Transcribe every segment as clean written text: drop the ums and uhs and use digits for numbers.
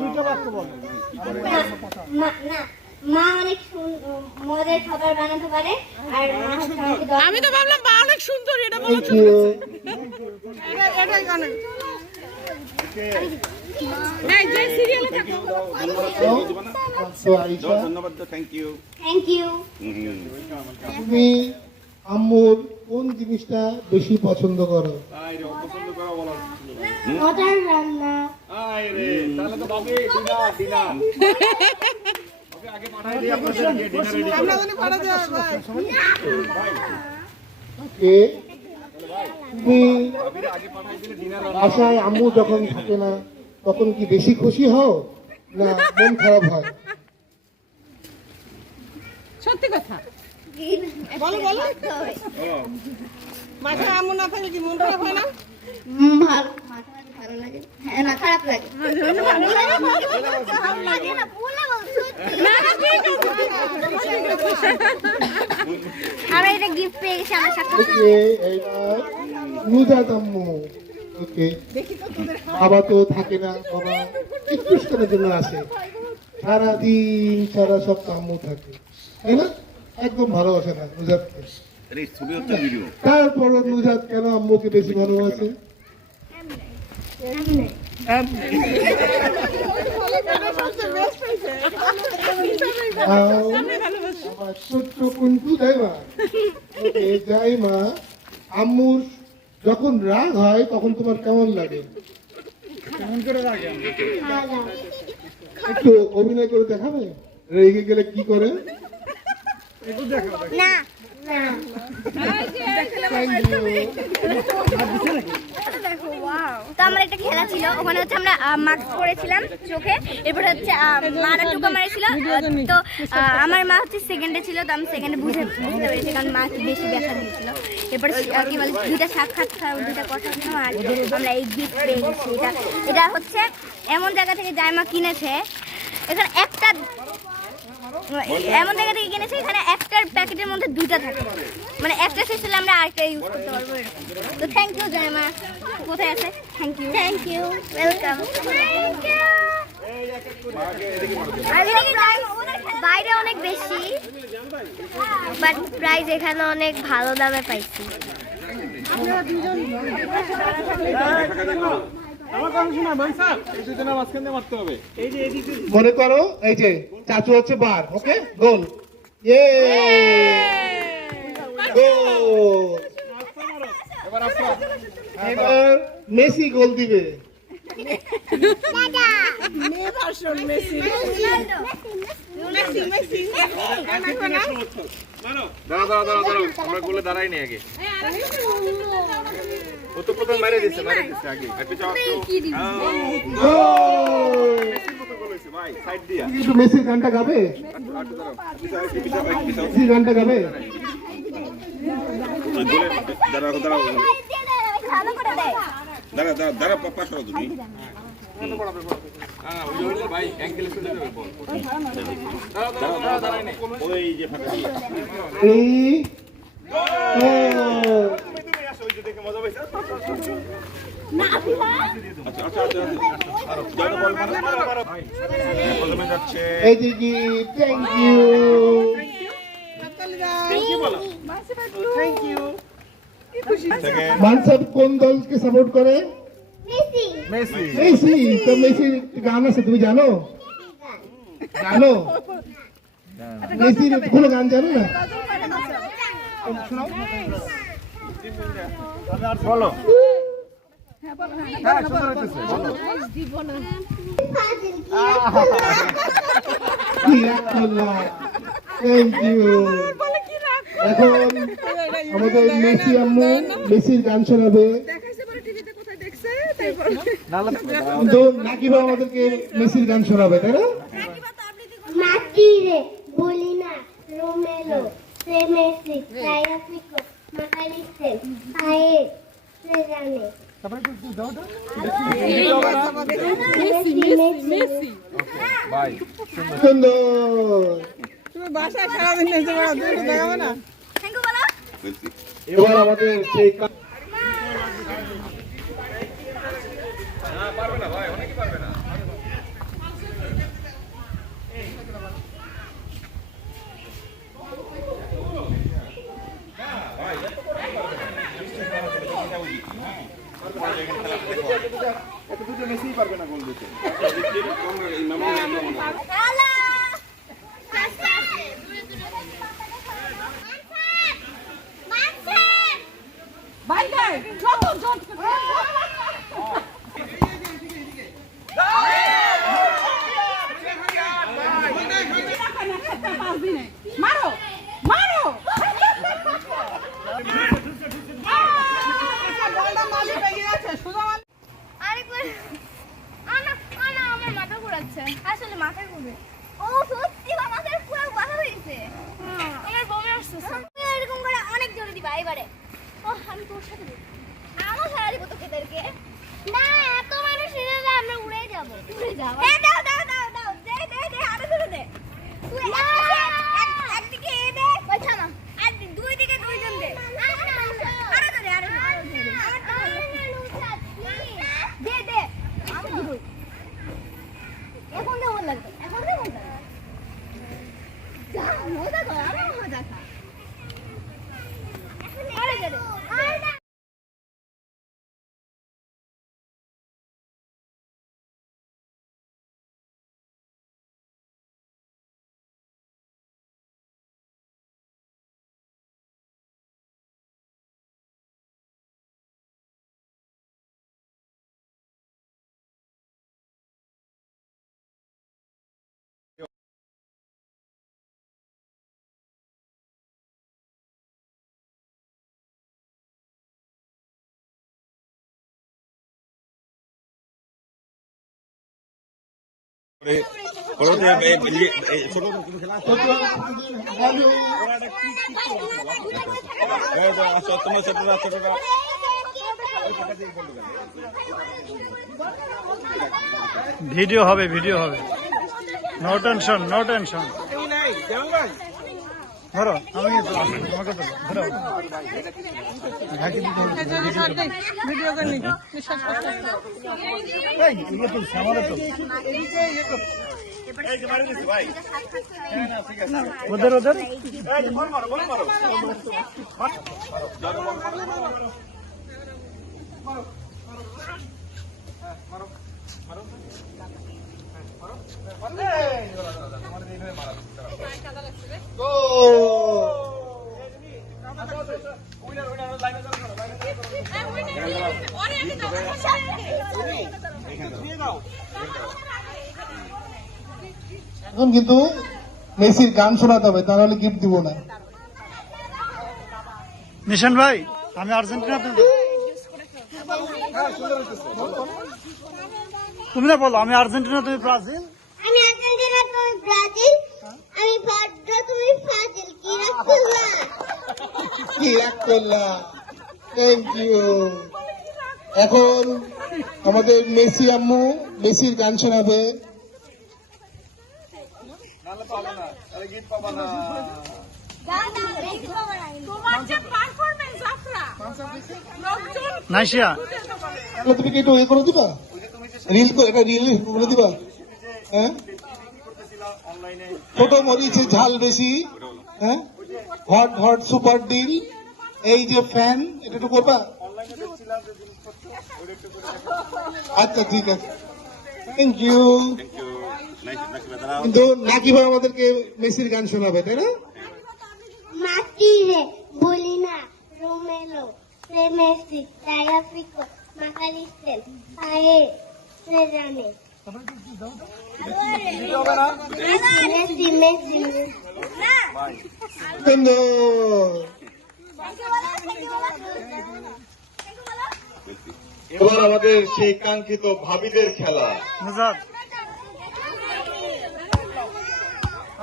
দুইটা বাক্য বলো। মা অনেক মজার খাবার বানাতে পারে আর আমি তো ভাবলাম মা অনেক সুন্দর, এটা বলো। এটাই অনেক এই যে সিরিয়ালে থাকো। ধন্যবাদ, থ্যাংক ইউ। তুমি আম্মুর কোন জিনিসটা বেশি পছন্দ করো? মজার রান্না। তাহলে তো বাবু ডিনার আগে পাঠাই দিই, আপনাদের ডিনার রেডি আমরা জানি পারা যায় ভাই। ওকে, তুমি বাসায় আম্মু যখন থাকে না তখন কি বেশি খুশি হও না মন খারাপ হয়? সত্যি কথা বলো বলো। মাঝে আম্মু না থাকলে কি মন খারাপ হয় না? ভালো লাগে। হ্যাঁ না, খারাপ লাগে। ভালো লাগে না, বলে বলছো। না না ঠিক আছে। আমরা এটা গিফট পেয়ে গেছি, আমরা সাথে ওকে, এইবার নুজাত আম্মু। ওকে, বাবা তো থাকে না, বাবা একটু সময়ের জন্য আসে, সারাদিন সারা সপ্তাহ আম্মু থাকে, তাই না? একদম ভালোবাসে না নুজাতকে। ছবি হচ্ছে ভিডিও। তারপরও নুজাত কেন আম্মুকে বেশি ভালোবাসে? আমার ছোট্ট কুন্টু জাইমা। ওকে জাইমা, আম্মুর যখন রাগ হয় তখন তোমার কেমন লাগে? একটু অভিনয় করে দেখাবে, রেগে গেলে কি করে? না তো আমার একটা খেলা ছিল, ওখানে হচ্ছে আমরা মাস্ক পরেছিলাম চোখে, এরপরে হচ্ছে মারা টুকা মারেছিল। তো আমার মা হচ্ছে সেকেন্ডে ছিল, তো আমি সেকেন্ডে বুঝতে পেরেছি কারণ মা বেশি ব্যথা দিয়েছিল। এরপরে কি বলে দুইটা সাক্ষাৎকার, দুইটা কথা ছিল, আর আমরা এই গিফট পেয়ে গেছি। এটা হচ্ছে এমন জায়গা থেকে জাইমা কিনেছে, এখানে একটা এমন জায়গা থেকে কিনেছে এখানে একটার প্যাকেটের মধ্যে দুইটা থাকে, মানে একটা শেষ হলে আমরা আরেকটা ইউজ করতে পারবো। তো থ্যাংক ইউ জাইমা। কোথায় আছে? Thank you welcome. বাইরে অনেক বেশি, বাট প্রাইস এখানে অনেক ভালো দামে পাইছি। মনে করো এই যে চাচু হচ্ছে বার, ওকে গোল, ইয়ে গোল। এবার মেসি গোল দিবে। আমরা গোলে দাঁড়াই নি আগে, ও তো প্রথমে মাইরে দিছে আগে। ভাই সাইড দিয়া একটু মেসির গানটা গাবে, মেসির গানটা গাবে। দাঁড়া পাপা সরো তুমি। ওই যে মজা পাইছে। এই যে কি, থ্যাংক ইউ। মানসাব কোন দলকে সাপোর্ট করে? মেসি। মেসি। তো মেসির গান আছে, তুমি জানো? মেসির কোনো গান জানো না? বলো। Thank you. এখন আমাদের মেসি আম্মু মেসির গান শোনাবে। কিন্তু নাকিবা আমাদেরকে মেসির গান শোনাবে, তাই না? মাটি রে বলি না রোমেলো সে মেসি সাইরাফিকো মাকালিসে আয়ে সে জানে। সুন্দর। তুমি বাসায় সারাদিন নেচে বেড়াও, তুমি একটু দেখাবে না? এবার আমাদের সেই পারবে না ভাই, অনেকে পারবে না। এত দুটো মেসিই পারবে না গোল দিতে। মারো মারো বলটা মালি পেয়ে গেছে শুধু আরেকবার আমার মাথা ঘোরাচ্ছে, আসলে মাথা ঘুরে। ও সত্যি মাথার পুরো ব্যথা হয়েছে, আমার বমি আসছে। এরকম করে অনেক জোরে দিবা এবারে। ও আমি তোর সাথে দেব, আমার সারা দিব তো খেদেরকে না, এত মানুষ নিলে আমরা উড়ে যাবো। উড়ে যাবো, দাও দাও দাও দাও, দে দে দে, আরো জোরে দে। তুই একদিকে এ দে, ওই থামা, আর দুই দিকে দুইজন দে, আরো জোরে আরো জোরে। আমার তো দে দে, আমি দিব। এখন কেমন লাগবে? এখন কেমন লাগবে? যা মজা কর, আমার মজা খা। আরে জোরে, আরে না। ভিডিও হবে, ভিডিও হবে, নো টেনশন, নো টেনশন। ধরো আমি তোমাকে ধরো ভিডিও করে নি নিঃশ্বাস ওদের ওদের এখন কিন্তু মেসির গান শোনাতে হবে, তাহলে গিফট দিব না। নিশান ভাই, আমি আর্জেন্টিনা, তুমি না বলো আমি আর্জেন্টিনা, তুমি ব্রাজিল। আমি আর্জেন্টিনা, তুমি ব্রাজিল। আমি ভাদ্র, তুমি ব্রাজিল। কি এক করলা, থ্যাংক ইউ। এখন আমাদের মেসি আম্মু মেসির গান শোনাবে। নাহলে পাবে না, তাহলে গিফট পাবা না। তোমার যে পারফরম্যান্স আফরা লোকজন নাইশিয়া, তাহলে তুমি কি একটু ইয়ে করে দিবা, রিল করে, এটা রিল বলে দিবা। হ্যাঁ, অনলাইনে ছোট মরিচে ঝাল বেশি, হ্যাঁ, হট হট সুপার ডিল, এই যে ফ্যান, এটা একটু করবা। অনলাইনে দেখছিলাম যে জিনিসপত্র ওটা একটু করে আচ্ছা ঠিক আছে, থ্যাংক ইউ। কিন্তু নাকি ভাই আমাদেরকে মেসির গান শোনাবে, তাই না? Matire, Bolina, Romelo, Messi, Tagliafico, Macalester, Ae, Serrane. Messi, Messi, সুন্দর। এবার আমাদের সেই কাঙ্ক্ষিত ভাবিদের খেলা। মুজাদ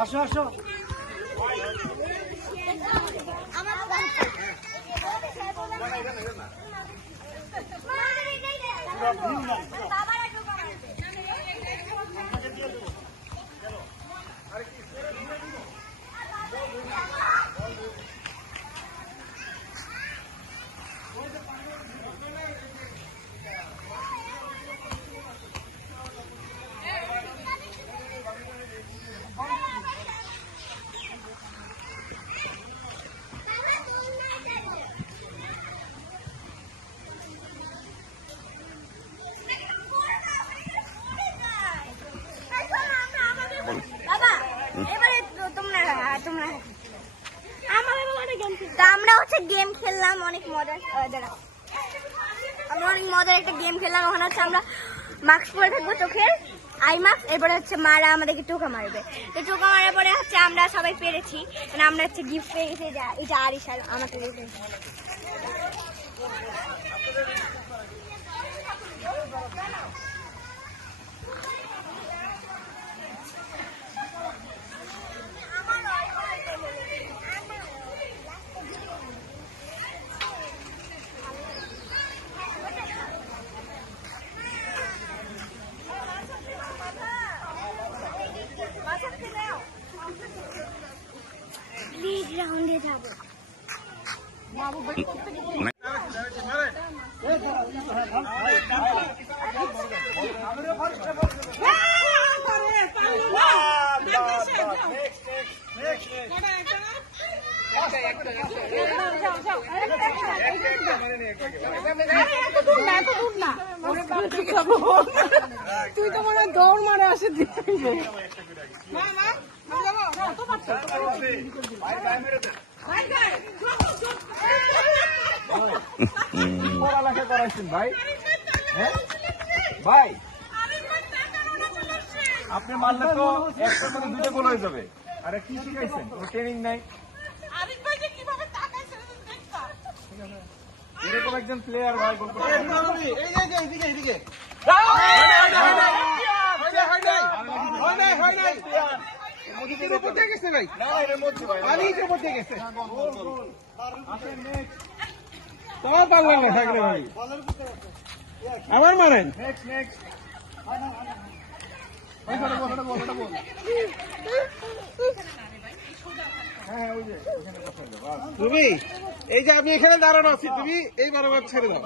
আসো আসো। একটা গেম খেললাম, অনেক মজার। দাঁড়া, আমরা অনেক মজার একটা গেম খেললাম। ওখানে হচ্ছে আমরা মাস্ক পরে থাকবো, চোখের আই মাস্ক। এরপরে হচ্ছে মারা আমাদেরকে টোকা মারবে। তো টোকা মারার পরে হচ্ছে আমরা সবাই পেরেছি, মানে আমরা হচ্ছে গিফট পেয়ে গেছি। এটা আরিশাল আমাকে দিয়েছে। রাউন্ডে যাবো। তুই তো মনে হয় দৌড় মারে আসে পড়ালেখা করাইছেন ভাই? হ্যাঁ ভাই, আপনি মারলে তো একটার মধ্যে দুটো গোল হয়ে যাবে। আরে কি শিখাইছেন? কোনো ট্রেনিং নাই। এরকম একজন প্লেয়ার ভাই গোল করতে তোমার পারলেন না থাকলে ভাই, আবার মারেন। তুমি এই যে আমি এখানে দাঁড়ানো আছি, তুমি এই বরাবর ছেড়ে দাও।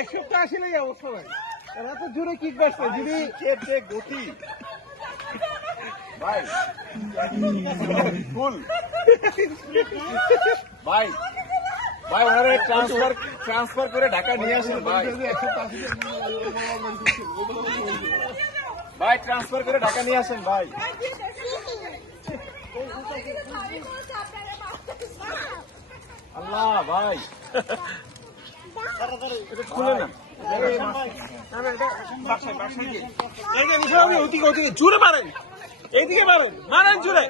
এক সপ্তাহ আসলে অবস্থা ভাই, এরা তো জোরে কিক বাড়ছে। যদি যে গতি ভাই, ফুল ভাই, ভাই ওনারে ট্রান্সফার করে ঢাকা নিয়ে আসেন ভাই। ভাই ট্রান্সফার করে ঢাকা নিয়ে আসেন ভাই। আল্লাহ ভাই, এটা খুলে না। জোরে মারেন, এইদিকে মারেন, মারেন জোরে,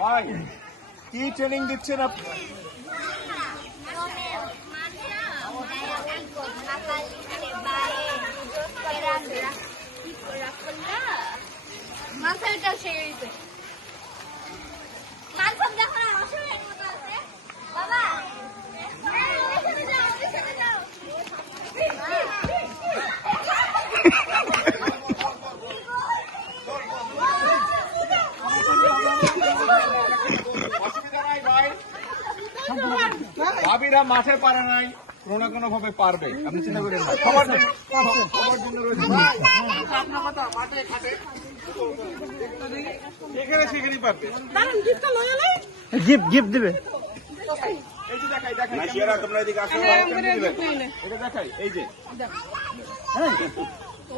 ভাই কি ট্রেনিং দিচ্ছেন আপনি? মাথাটা সেই মানসব দেখো না, অসুবিধার মতো আছে বাবা। ভাবিরা মাঠে পারে নাই, কোনো না কোনো ভাবে পারবে, আপনি চিন্তা করেন না। সবার জন্য রয়েছে এখানে সেখানেই পারবে। গিফট দিবে। এই যে দেখাই দেখাই, তোমরা এদিকে আসো, এটা দেখাই, এই যে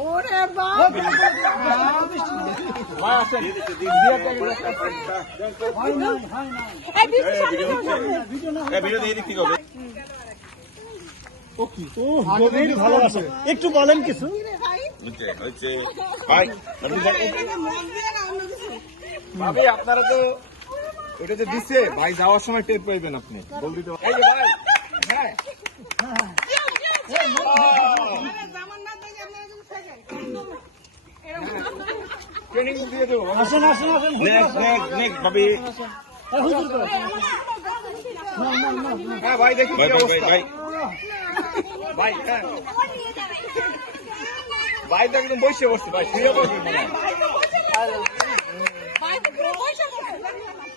ওরে বাপ, ভাই আসেন, ভিডিও দিয়ে দিক হবে। ভালো আছে, একটু বলেন কিছু। ভাই ভাবি আপনারা তো এটা যে দিচ্ছে ভাই, যাওয়ার সময় টের পাইবেন আপনি, বল দিতে। এই যে ভাই, হ্যাঁ ট্রেনিং দিয়ে দেবো। আসেন আসেন আসেন। নেক্সট ভাবি। হ্যাঁ ভাই দেখি ভাই ভাই ভাই, হ্যাঁ ভাই তো একদম বসে বসছে ভাই, শুয়ে বসবে মনে হয়।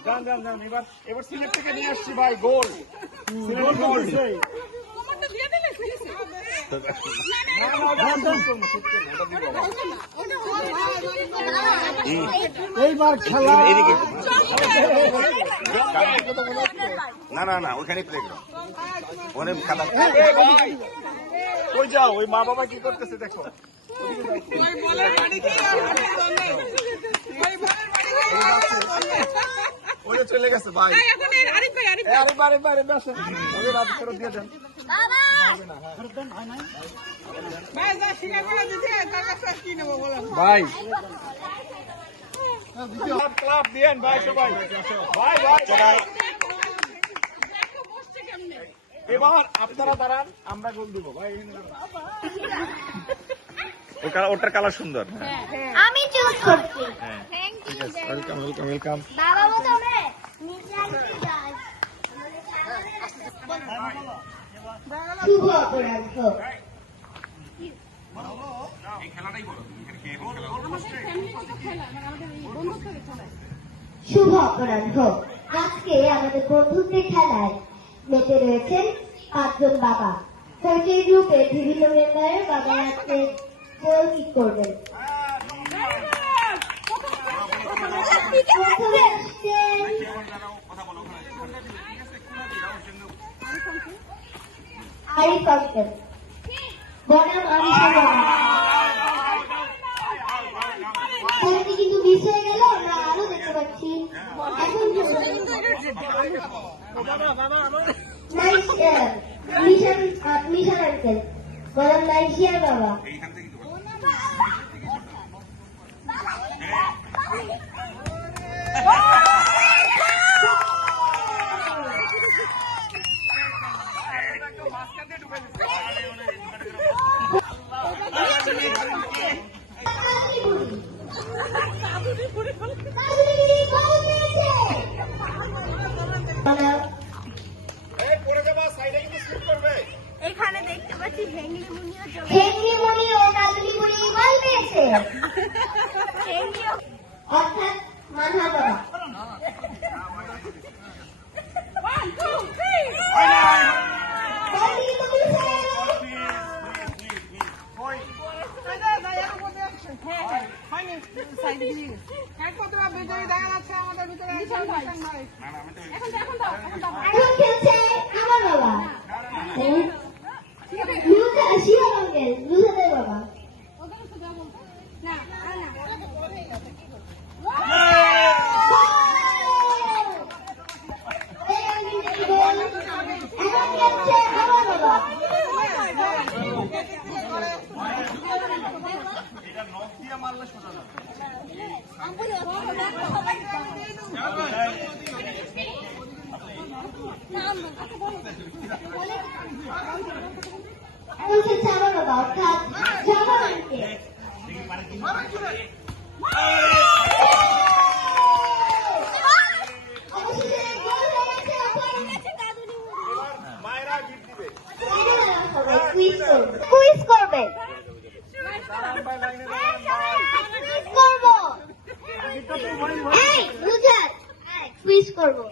যান যান যান, এবার সিলেট থেকে নিয়ে আসছি ভাই গোল, সিলেট গোল। এইবার খেলা না না না, ওখানে প্লেগ্রাউন্ড, ওখানে খেলা। কই যাও, ওই মা বাবা কি করতেছে দেখো। ওরে চলে গেছে ভাই। আরে বসে ওরে রাত করে দিয়ে দেন ভাই। ক্লাব দিয়েন ভাই সবাই, ভাই ভাই। এবার আপনারা দাঁড়ান, আমরা গোল দিব ভাই। ওটার কালার সুন্দর। আমি চুজ করছি। Welcome welcome welcome. বাবা বলতো রে নিচে আসতে যাই। শুভ অপরাধ। এই খেলাটাই বলো, শুভ অপরাহ্ন। আজকে আমাদের বন্ধুত্বের খেলায় মেতে রয়েছেন 5 জন বাবা। প্রত্যেক গ্রুপে বিভিন্ন মেম্বারের বাবা আজকে গোল কিক করবেন। প্রথমে আসছেন আরিফ আঙ্কেল বনাম আরিফা বাবা। খেলাটি কিন্তু মিস হয়ে গেল, আমরা আরো দেখতে পাচ্ছি। এখন মিশন আঙ্কেল বনাম নাইশিয়ার বাবা। এখানে দেখতে পাচ্ছি ভেঙ্গলি মুনিও চলে। ভেঙ্গি মুনি ও কাজলি মুনি গোল পেয়েছে, ভেঙ্গলিও অর্থাৎ মানহা বাবা। এখন খেলছে আমার বাবা লুথা শিওর আঙ্কেল, লুথাদের বাবা। না এখন খেলছে আমার বাবা। এখন খেলছে আমার বাবা, অর্থাৎ জামান আঙ্কেল। অবশেষে গোল হয়ে গেছে। মায়েরা গিফট দিবে। কুইজ করবে করবো। এই বুঝার কুইজ করবো,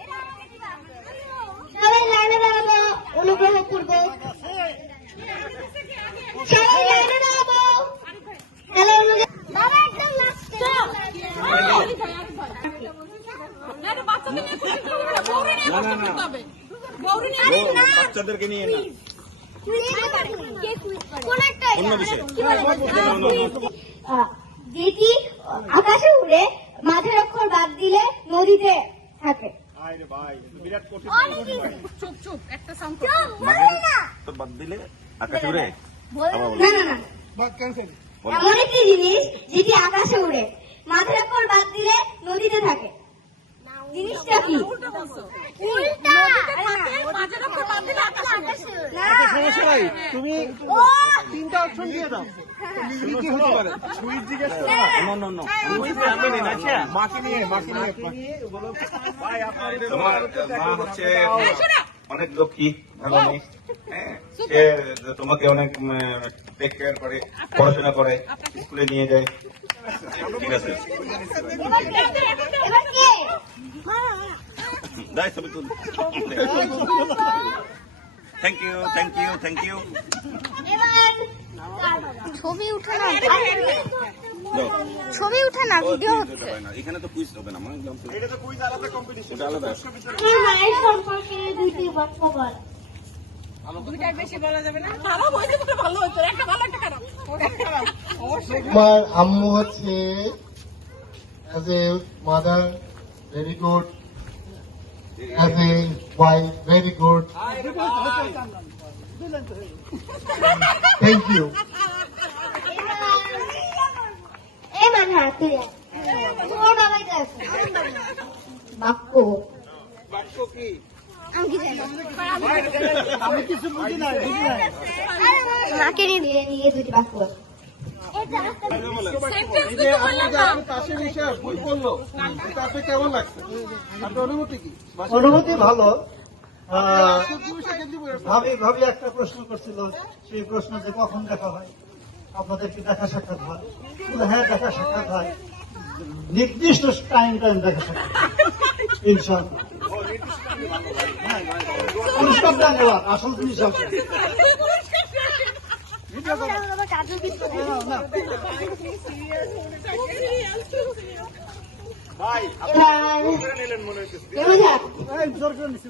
সবাই লাইনে দাঁড়াবো, অনুগ্রহ করবো সবাই লাইনে দাঁড়াবো। তাহলে বাবা একদম লাস্টে বাচ্চাদেরকে নিয়ে না। যেটি আকাশে উড়ে মাঝের অক্ষর বাদ দিলে নদীতে থাকে। আরে ভাই, বিরাট কঠিন। তো বাদ দিলে আকাশে উড়ে। না না না, এমন একটি জিনিস যেটি আকাশে উড়ে মাঝের অক্ষর বাদ দিলে নদীতে থাকে। জিনিসটা কি? সমস্যা নাই, তুমি 3টা অপশন দিয়ে দাও। সুইট জিজ্ঞেস করো। মাকে নিয়ে বলো। ভাই আপনার তোমার মা হচ্ছে অনেক লক্ষ্মী, ভালো মেয়ে। হ্যাঁ, সে তোমাকে অনেক টেক কেয়ার করে, পড়াশোনা করে, স্কুলে নিয়ে যায়। ঠিক আছে, এবার কে? যাই ছবি তুল। Thank you thank you thank you. ছবি উঠে না। ছবি উঠে না, ভিডিও হচ্ছে। এখানে তো কুইজ হবে না, মানে এটা তো কুইজ আলাদা কম্পিটিশন। ওটা আলাদা। আমার মায়ের সম্পর্কে 2টি বাক্য বল। আমার আম্মু হচ্ছে as a mother very good, as a wife very good. Thank you. এই মানে তুই তোর বাবাই তো আছে বাক্য। বাক্য কি? আমি কি জানি? আমি কিছু বুঝি না, বুঝি না। মাকে নিয়ে নিয়ে 2টি বাক্য বল। এই যে আপনি যে আপনি পাশে বসে বই পড়লো, এটা আপনার কেমন লাগছে? আপনার অনুভূতি কি? অনুভূতি ভালো। সেকেন্ড দিব। ভাবি একটা প্রশ্ন করছিল, সেই প্রশ্ন যে কখন দেখা হয়, আপনাদের কি দেখা সাক্ষাৎ হয়? বলে, হ্যাঁ দেখা সাক্ষাৎ হয়, নির্দিষ্ট টাইম দেখা সাক্ষাৎ। ইনশাআল্লাহ পুরস্কারটা নেওয়া আসল জিনিস আছে। ভাই এবার করে নিলেন মনে হচ্ছে। জোর করে নিচ্ছি।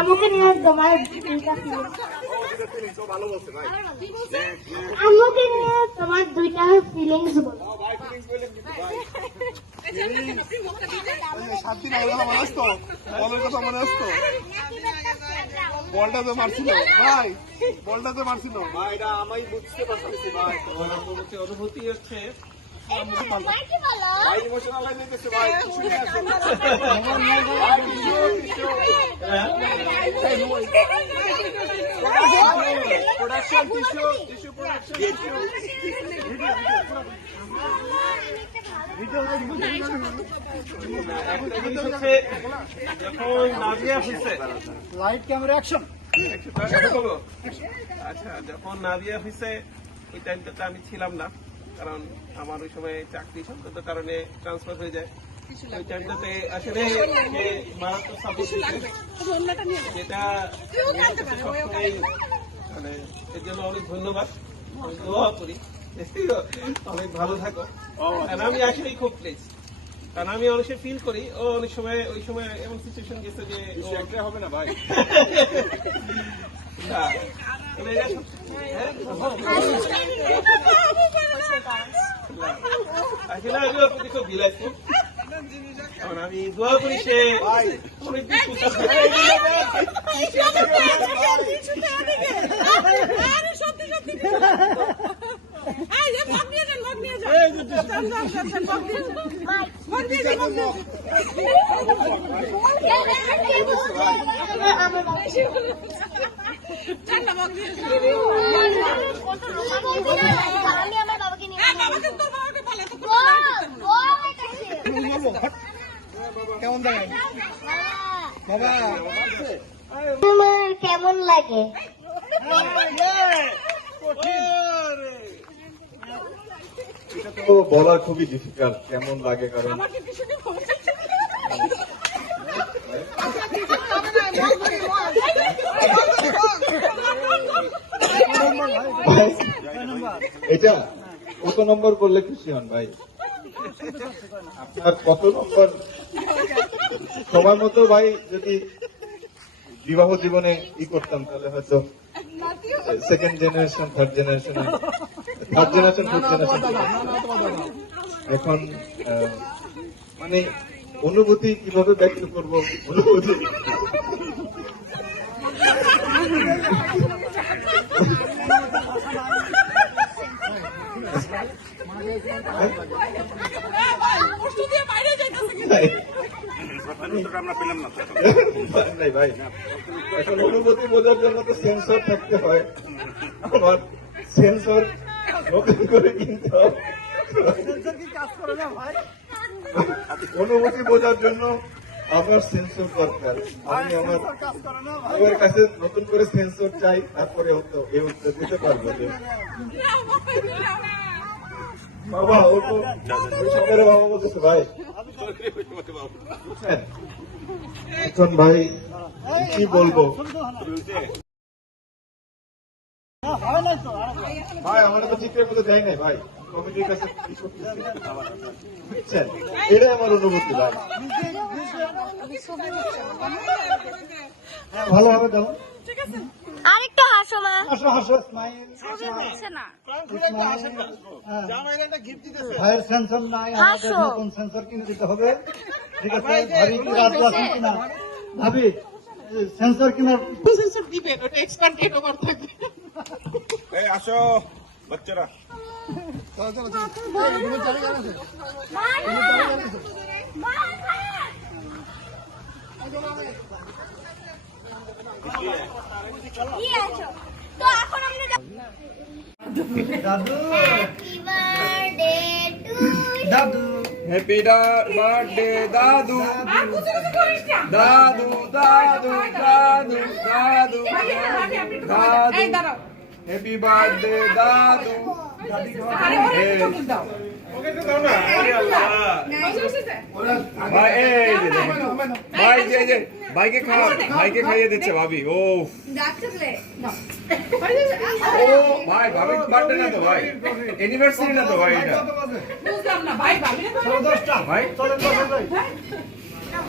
আমাকে নিয়ে তোমার 2টা ফিলিংস। ভালো বলছে ভাই। আমাকে নিয়ে তোমার 2টা ফিলিংস বলো। 7 দিন আগের কথা মনে আসতো? বলের কথা মনে আসতো? বলটা তো মারছিল ভাই, বলটা তো মারছিল ভাই। এটা আমি বুঝতে পারতেছি ভাই। অনুভূতি হচ্ছে ভাই ইমোশনাল হয়ে যেতেছে ভাই। কিছু নিয়ে আসো ভাই, production tissue, tissue production tissue. Light camera action. আচ্ছা, যখন নাদিয়া অফিসে ওই টাইমটাতে আমি ছিলাম না, কারণ আমার ওই সময় চাকরি সংক্রান্ত কারণে ট্রান্সফার হয়ে যায়। ওই টাইমটাতে আসলে সে মারাত্মক সাপোর্ট দিতে, যেটা সবসময় মানে এর জন্য অনেক ধন্যবাদ। আমি দোয়া করি অনেক ভালো থাকো। কারণ আমি আসলেই খুব প্লেস, কারণ আমি অনেক ফিল করি ও অনেক সময় ওই সময় এমন সিচুয়েশন গেছে যে একটা হবে না ভাই। না, মানে এটা আসলে আমি ওর প্রতি খুব বিলাসী। কারণ আমি দোয়া করি সে অনেক দিন সুস্থ থাকে। আমার বাবা আমি আমার বাবাকে নিয়ে কেমন দেখায় বাবা? তোমার কেমন লাগে? এটা তো বলা খুবই ডিফিকাল্ট কেমন লাগে, কারণ ভাই, এটা কত নম্বর করলে খুশি হন ভাই? আপনার কত নম্বর সময় মতো ভাই যদি বিবাহ জীবনে ই করতাম তাহলে হয়তো second generation, third generation, fourth generation. এখন মানে অনুভূতি কিভাবে ব্যক্ত করবো, অনুভূতি আমরা পেলাম না। নাই ভাই। এখন অনুভূতি বোঝার জন্য তো সেন্সর থাকতে হয়। আমার সেন্সর নতুন করে কিনতে হবে। অনুভূতি বোঝার জন্য আমার সেন্সর দরকার। আমি আমার কাছে নতুন করে সেন্সর চাই, তারপরে হতো এই উত্তর দিতে পারবো যে বাবা ও তো সবাই বাবা বলতেছে ভাই। এখন ভাই কি বলবো? ভাই আমার তো চিত্রের মধ্যে দেয় নাই ভাই, কমিটির কাছে কি করতেছি বুঝছেন, এটাই আমার অনুভূতি ভাই। হ্যাঁ, ভালোভাবে দাও। আরেকটু হাসো মা। হাসো হাসো, স্মাইল। হচ্ছে না। ভাইয়ের সেন্সর নাই, আমাদের হাসো। নতুন সেন্সর কিনে দিতে হবে। ঠিক আছে, ভাবি কি রাজি আছেন কিনা? ভাবি সেন্সর কিনার এই আসো বাচ্চারা, কি আছো? তো এখন আমরা দাদু হ্যাপি বার্থডে টু দাদু হ্যাপি বার্থডে দাদু, দাদু দাদু দাদু দাদু দাদু, হ্যাপি বার্থডে দাদু। ভাই এই যে দেখেন। ভাই যে ভাইকে খাওয়া, ভাইকে খাইয়ে দিচ্ছে ভাবি। ও ও ভাই, ভাবি বার্থডে না তো ভাই, অ্যানিভার্সারি না তো ভাই, এটা ভাই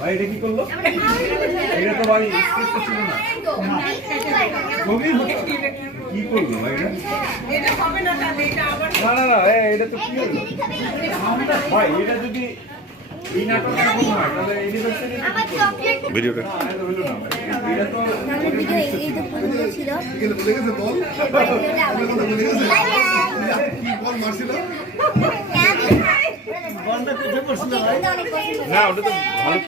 ভাই এটা কি করলো? এটা তো ভাই স্ক্রিপ্ট ছিল না, কি করলো ভাই এটা? না না না, এটা তো কি হলো ভাই? এটা যদি এই নাটক এরকম হয় তাহলে অ্যানিভার্সারি আমার চকলেট ভিডিওটা এটা হলো না ভাই, এটা তো আমাদের ভিডিও এই তো পুরো ছিল। বলটা পিঠে পড়ছিল ভাই। অনেক পছন্দ। না, ওটা তো ভালো।